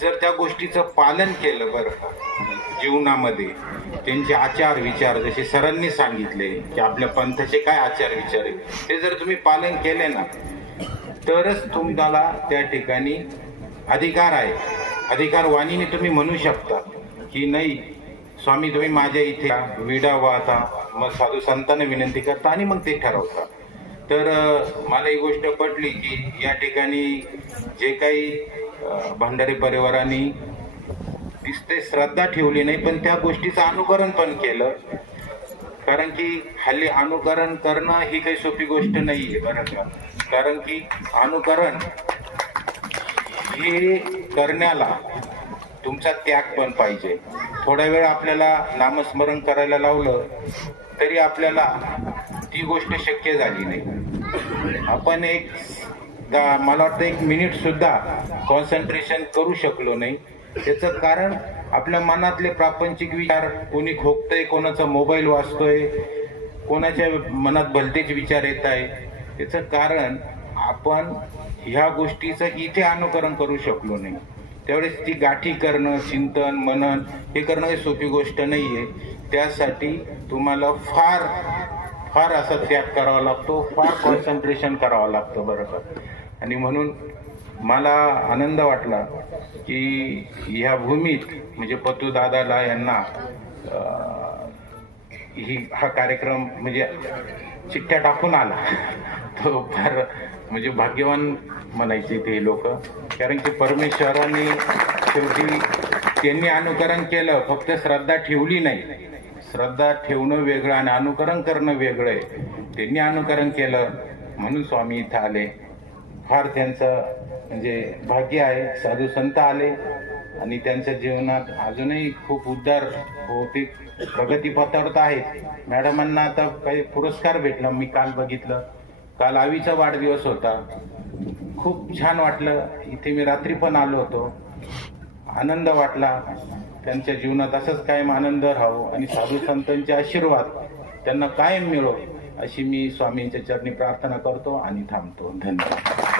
जर त्या गोष्टीचं पालन केलं बरं का जीवनामध्ये, त्यांचे आचार विचार जसे सरांनी सांगितले की आपल्या पंथाचे काय आचार विचार आहे, ते जर तुम्ही पालन केले ना, तरच तुम्हाला त्या ठिकाणी अधिकार आहे. अधिकार वाणीने तुम्ही म्हणू शकता की नाही स्वामी तुम्ही माझ्या इथे विडा वाहता, मग साधू संतांना विनंती करता आणि मग ते ठरवता. तर मला ही गोष्ट पटली की या ठिकाणी जे काही भंडारी परिवारांनी दिसते श्रद्धा ठेवली नाही, पण त्या गोष्टीचं अनुकरण पण केलं. कारण की हल्ली अनुकरण करणं ही काही सोपी गोष्ट नाहीये बरं का. कारण की अनुकरण हे करण्याला तुमचा त्याग पण पाहिजे. थोडा वेळ आपल्याला नामस्मरण करायला लावलं तरी आपल्याला ती गोष्ट शक्य झाली नाही. आपण मला वाटतं 1 मिनिट सुद्धा कॉन्सन्ट्रेशन करू शकलो नाही. त्याचं कारण आपल्या मनातले प्रापंचिक विचार, कोणी खोकतंय, कोणाचा मोबाईल वाजतोय, कोणाच्या मनात भलतेच विचार येत आहे. त्याचं कारण आपण ह्या गोष्टीचं इथे अनुकरण करू शकलो नाही. त्यावेळेस ती गाठी करणं, चिंतन मनन हे करणं ही सोपी गोष्ट नाहीये. त्यासाठी तुम्हाला फार असा त्याग करावा लागतो, फार कॉन्सन्ट्रेशन करावं लागतं बरं का. आणि म्हणून मला आनंद वाटला की ह्या भूमीत म्हणजे पतू दादाला यांना हा कार्यक्रम म्हणजे चिठ्ठ्या टाकून आला. तो फार म्हणजे भाग्यवान म्हणायचे ते लोक. कारण की परमेश्वराने शेवटी त्यांनी अनुकरण केलं, फक्त श्रद्धा ठेवली नाही. श्रद्धा ठेवणं वेगळं आणि अनुकरण करणं वेगळं आहे. त्यांनी अनुकरण केलं म्हणून स्वामी इथं आले. फार त्यांचं म्हणजे भाग्य आहे. साधू संत आले आणि त्यांच्या जीवनात अजूनही खूप उद्धार भौतिक प्रगतीपथावर आहेत. मॅडमांना आता काही पुरस्कार भेटला. मी काल बघितलं, काल आवीचा वाढदिवस होता. खूप छान वाटलं. इथे मी रात्री पण आलो होतो. आनंद वाटला. त्यांच्या जीवनात असंच कायम आनंद राहावं आणि साधू संतांचे आशीर्वाद त्यांना कायम मिळो अशी मी स्वामींच्या चरणी प्रार्थना करतो आणि थांबतो. धन्यवाद.